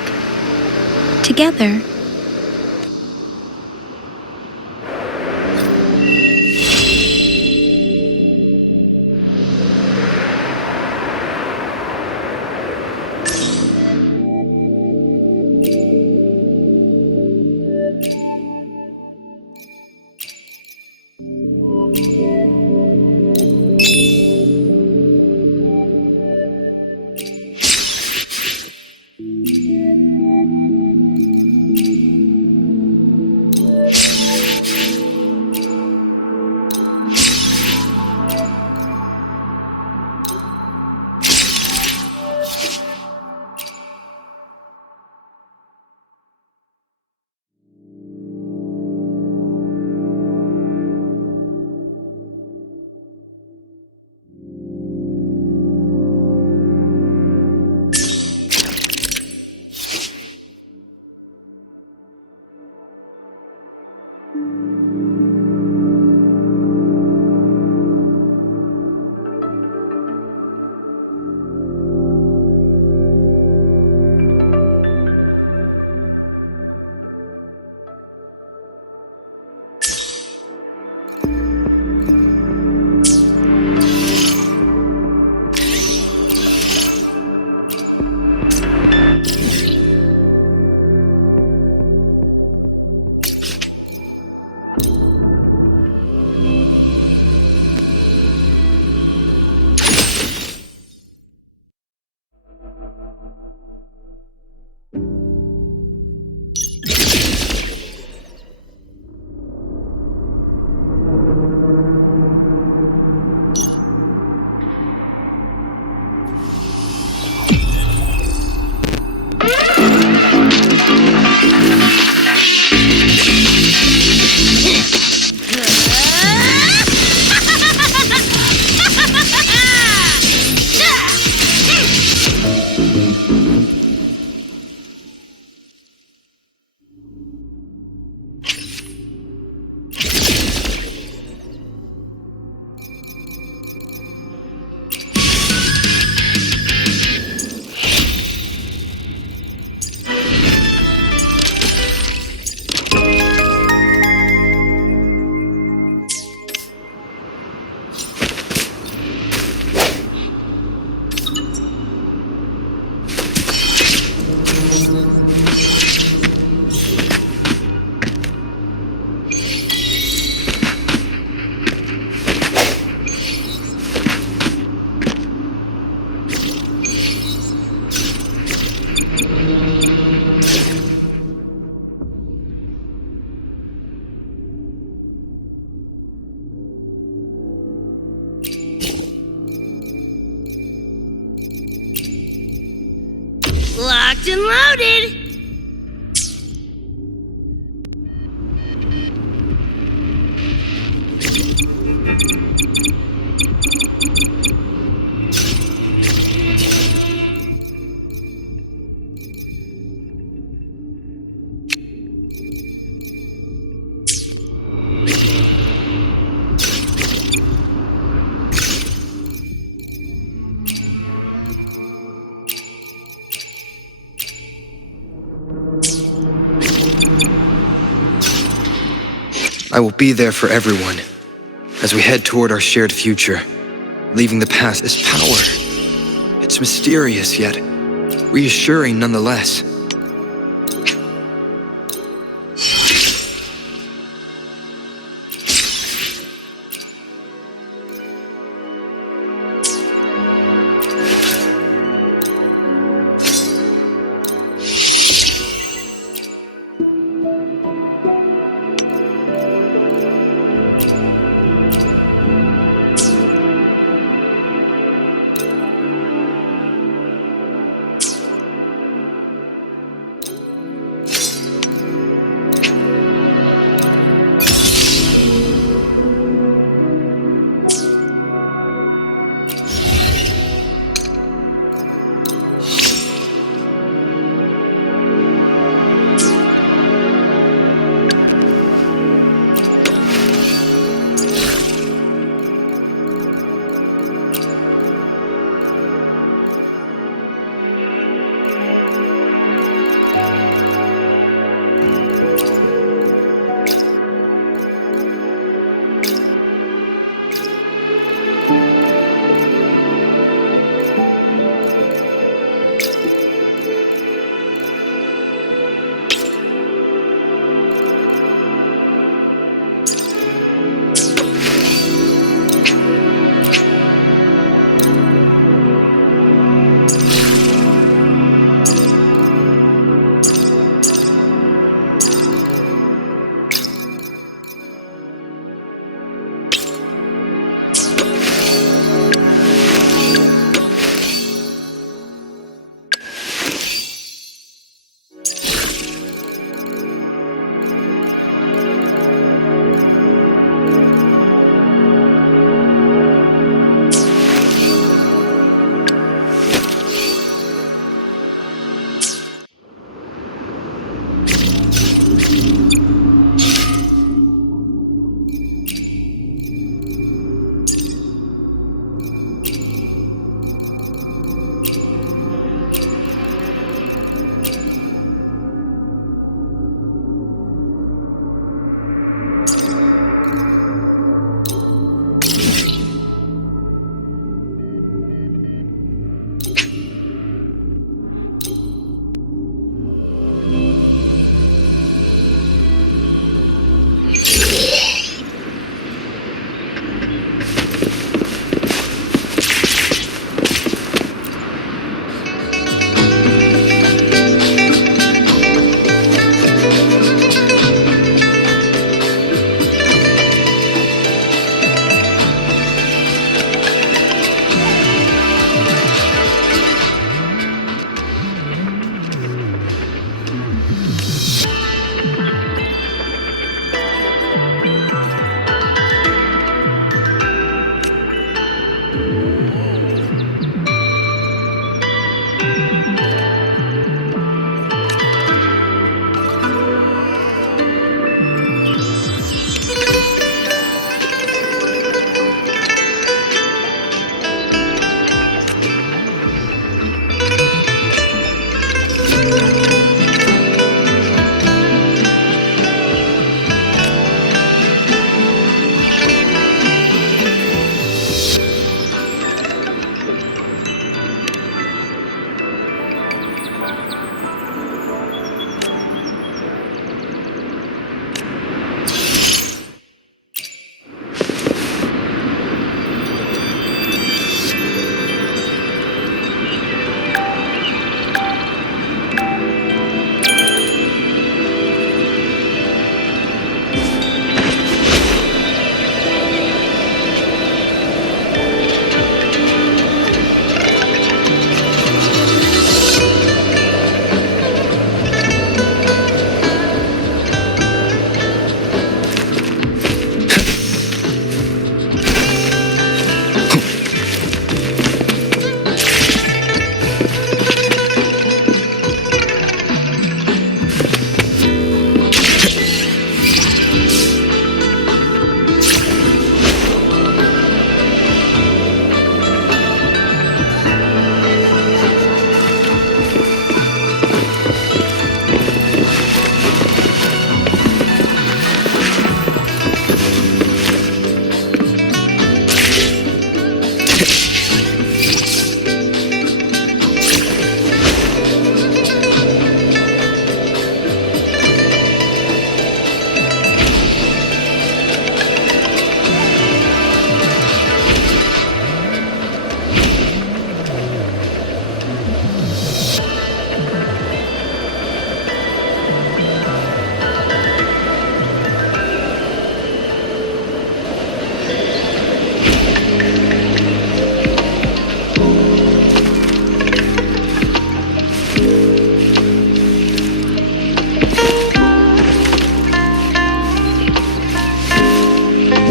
Together. Locked and loaded! I will be there for everyone as we head toward our shared future, leaving the past as power. It's mysterious yet reassuring nonetheless.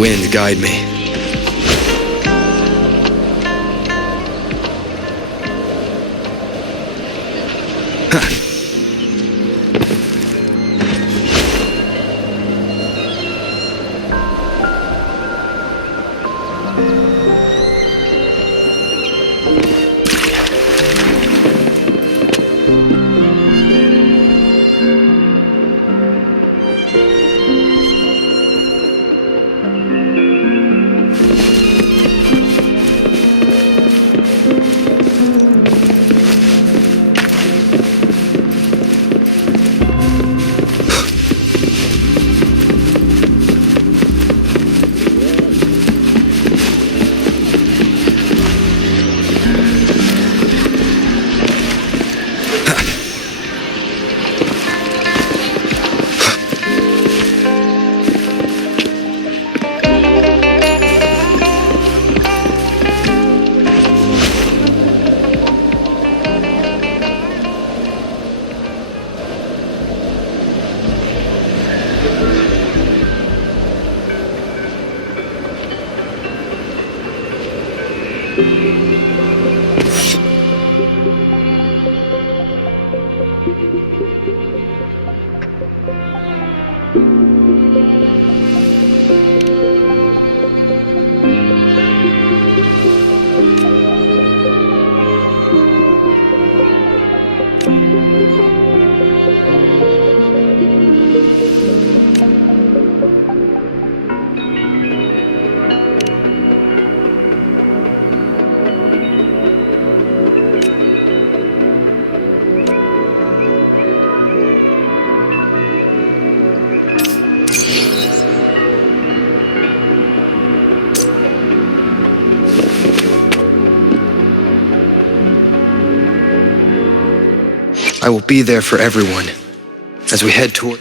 wind guide me. I will be there for everyone as we head toward...